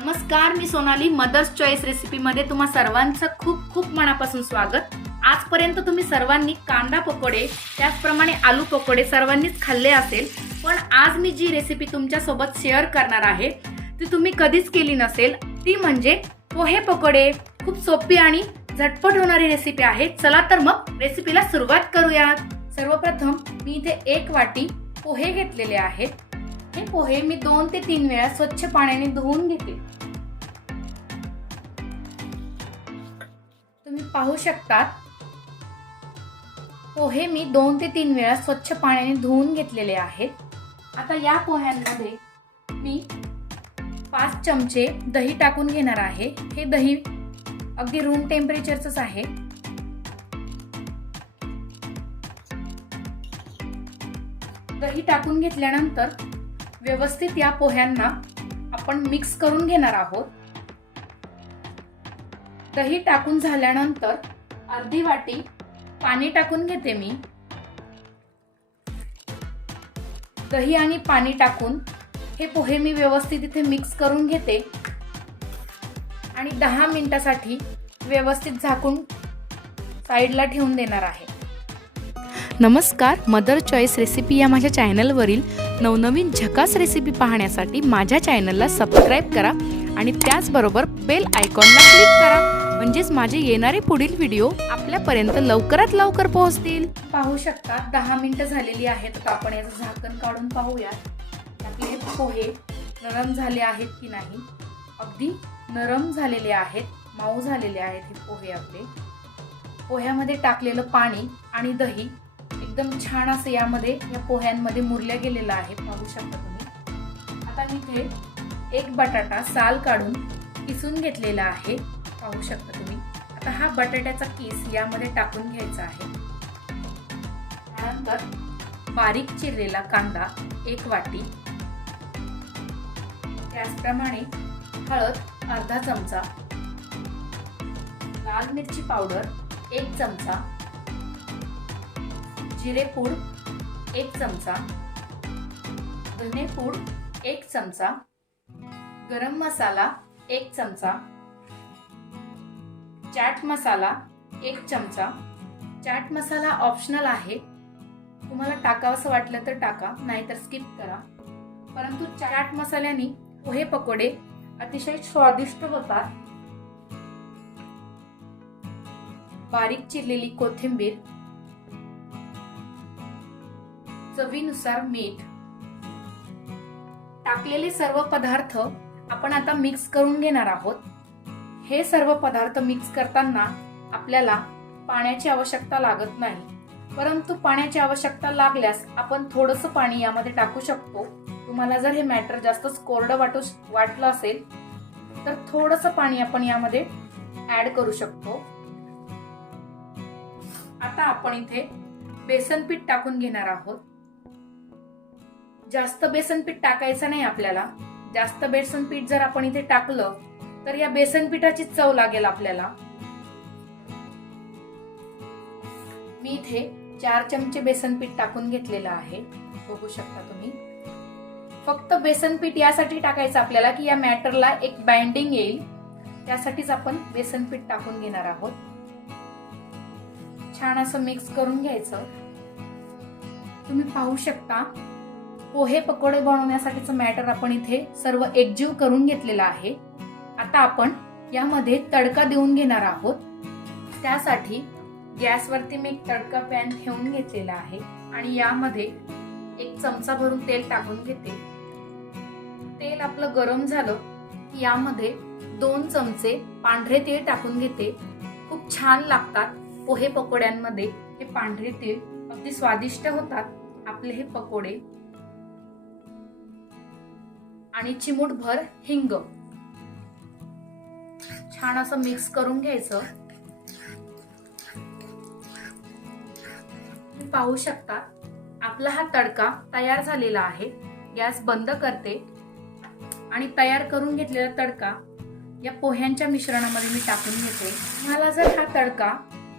नमस्कार मी Sonali mother's choice रेसिपीमध्ये तुम्हा सर्वांचं खूप खूप मनापासून स्वागत. आजपर्यंत तुम्ही सर्वांनी कांदा पकोडे त्याचप्रमाणे आलू पकोडे सर्वांनीच खाल्ले असेल पण आज मी जी रेसिपी तुमच्यासोबत शेअर करणार आहे ती तुम्ही कधीच केली नसेल. ती म्हणजे पोहे पकोडे. खूप सोपी आणि झटपट होणारी रेसिपी आहे. चला तर मग रेसिपीला सुरुवात करूयात. सर्वप्रथम मी इथे एक वाटी पोहे घेतलेले आहेत. हे पोहे मी दोन ते तीन वेळा स्वच्छ पाण्याने धुवून घेते. तुम्ही पाहू शकता पोहे मी दोन ते तीन वेळा स्वच्छ पाण्याने धुवून घेतलेले आहेत. आता या पोह्यांमध्ये मी पाच चमचे दही टाकून घेणार आहे. हे दही अगदी रूम टेम्परेचरच आहे. दही टाकून घेतल्यानंतर व्यवस्थित या पोह्यांना आपण मिक्स करून घेणार आहोत. दही टाकून झाल्यानंतर अर्धी वाटी पाणी टाकून घेते मी. दही आणि पाणी टाकून हे पोहे मी व्यवस्थित इथे मिक्स करून घेते. आणि दहा मिनिटासाठी व्यवस्थित झाकून साईडला ठेवून देणार आहे. नमस्कार मदर चॉईस रेसिपी या माझ्या चॅनलवरील नवनवीन झकास रेसिपी पाहण्यासाठी माझ्या चॅनलला सबस्क्राईब करा आणि त्याचबरोबर बेल आयकॉनला क्लिक करा. म्हणजेच माझे येणारे पुढील व्हिडिओ आपल्यापर्यंत लवकरात लवकर पोहोचतील. पाहू शकता दहा मिनिटं झालेली आहेत. आता आपण याचं झाकण काढून पाहूयात. आपले पोहे नरम झाले आहेत की नाही? अगदी नरम झालेले आहेत. मऊ झालेले आहेत हे पोहे आपले. पोह्यामध्ये टाकलेलं पाणी आणि दही एकदम छान असं यामध्ये या पोह्यांमध्ये मुरल्या गेलेलं आहे पाहू शकता तुम्ही. आता मी इथे एक बटाटा साल काढून किसून घेतलेला आहे पाहू शकता तुम्ही. आता हा बटाट्याचा किस यामध्ये टाकून घ्यायचा आहे. त्यानंतर बारीक चिरलेला कांदा एक वाटी. त्याचप्रमाणे हळद अर्धा चमचा. लाल मिरची पावडर एक चमचा. जिरेपूड एक चमचा धनेपूड एक चमचा गरम मसाला एक चमचा चाट मसाला एक चमचा. चाट मसाला ऑप्शनल आहे. तुम्हाला टाकावंसं वाटलं तर टाका नाहीतर स्किप करा. परंतु चाट मसाल्याने पोहे पकोडे अतिशय स्वादिष्ट होतात. बारीक चिरलेली कोथिंबीर चवीनुसार मीठ. टाकलेले सर्व पदार्थ आपण आता मिक्स करून घेणार आहोत. हे सर्व पदार्थ मिक्स करताना आपल्याला पाण्याची आवश्यकता लागत नाही. परंतु पाण्याची आवश्यकता लागल्यास आपण थोडंसं पाणी यामध्ये टाकू शकतो. तुम्हाला जर हे मॅटर जास्तच कोरडं वाटू वाटलं असेल तर थोडंसं पाणी आपण यामध्ये ऍड करू शकतो. आता आपण इथे बेसन पीठ टाकून घेणार आहोत. जास्त बेसन पीठ टाकायचं नाही आपल्याला. जास्त बेसन पीठ जर आपण इथे टाकलं तर या बेसन पिठाची चव लागेल आपल्याला. मी इथे चार चमचे बेसन पीठ टाकून घेतलेलं आहे. बघू शकता तुम्ही. फक्त बेसन पीठ यासाठी टाकायचं आपल्याला की या मॅटरला एक बाइंडिंग येईल. त्यासाठीच आपण बेसन पीठ टाकून घेणार आहोत. छान असं मिक्स करून घ्यायचं. तुम्ही पाहू शकता. पोहे पकोडे बनवण्यासाठीचं मॅटर आपण इथे सर्व एकजीव करून घेतलेलं आहे. आता आपण यामध्ये तडका देऊन घेणार आहोत. त्यासाठी गॅसवरती मी एक तडका पॅन ठेवून घेतलेला आहे आणि यामध्ये एक चमचा भरून तेल टाकून घेते. तेल आपलं गरम झालं की यामध्ये दोन चमचे पांढरे तेल टाकून घेते. खूप छान लागतात पोहे पकोड्यांमध्ये. हे पांढरे तेल अगदी स्वादिष्ट होतात. आपले हे पकोडे आणि चिमूटभर हिंग. छान असं मिक्स करून घ्यायचं. पाहू शकता आपला हा तडका तयार झालेला आहे. गॅस बंद करते. आणि तयार करून घेतलेला तडका या पोह्यांच्या मिश्रणामध्ये मी टाकून घेते. तुम्हाला जर हा तडका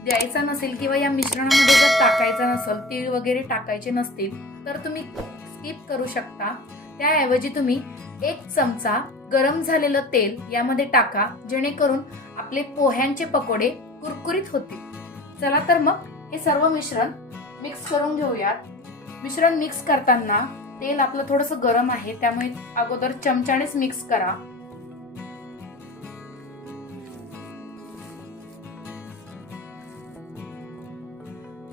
द्यायचा नसेल किंवा या मिश्रणामध्ये जर टाकायचा नसेल तीळ वगैरे टाकायचे नसतील तर तुम्ही स्किप करू शकता. त्याऐवजी तुम्ही एक चमचा गरम झालेलं तेल यामध्ये टाका जेणेकरून आपले पोह्यांचे पकोडे कुरकुरीत होतील. चला तर मग हे सर्व मिश्रण मिक्स करून घेऊयात. मिश्रण मिक्स करताना तेल आपलं थोडंसं गरम आहे त्यामुळे अगोदर चमच्यानेच मिक्स करा.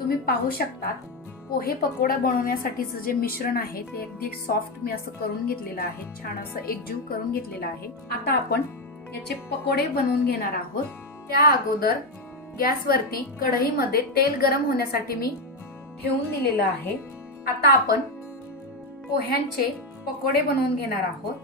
तुम्ही पाहू शकतात पोहे पकोडा बनवण्यासाठीचं जे मिश्रण आहे ते अगदी सॉफ्ट मी असं करून घेतलेलं आहे. छान असं एकजीव करून घेतलेलं आहे. आता आपण याचे पकोडे बनवून घेणार आहोत. त्या अगोदर गॅसवरती कढईमध्ये तेल गरम होण्यासाठी मी ठेवून दिलेलं आहे. आता आपण पोह्यांचे पकोडे बनवून घेणार आहोत.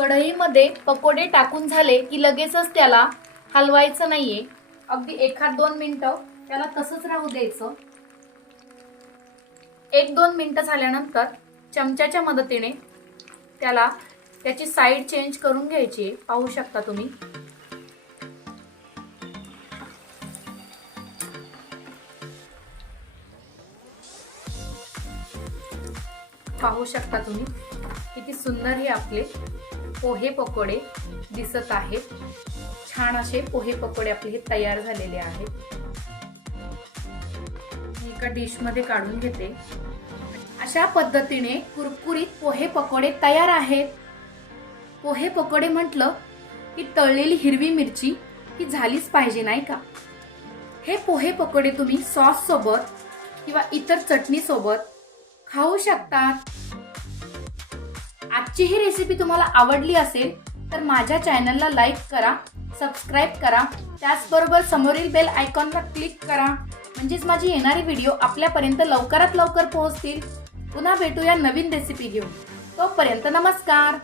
कढईमध्ये पकोडे टाकून झाले की लगेचच त्याला हलवायचं नाहीये. अगदी एखाद दोन मिनटं त्याला तसंच राहू द्यायचं. एक दोन मिनटं झाल्यानंतर चमच्याच्या मदतीने त्याला त्याची साईड चेंज करून घ्यायची पाहू शकता तुम्ही. पाहू शकता तुम्ही. किती सुंदर हे आपले पोहे पकोडे दिसत आहेत. छान असे पोहे पकोडे आपले हे तयार झालेले आहेत. मी एका डिशमध्ये काढून घेते. अशा पद्धतीने कुरकुरीत पोहे पकोडे तयार आहेत. पोहे पकोडे म्हटलं की तळलेली हिरवी मिरची ही झालीच पाहिजे नाही का? हे पोहे पकोडे तुम्ही सॉस सोबत किंवा इतर चटणीसोबत खाऊ शकतात. आजची ही रेसिपी तुम्हाला आवडली असेल तर माझ्या चॅनलला लाईक करा सबस्क्राईब करा. त्याचबरोबर समोरील बेल आयकॉनवर क्लिक करा. म्हणजेच माझी येणारी व्हिडिओ आपल्यापर्यंत लवकरात लवकर पोहोचतील. पुन्हा भेटूया नवीन रेसिपी घेऊन. तोपर्यंत नमस्कार.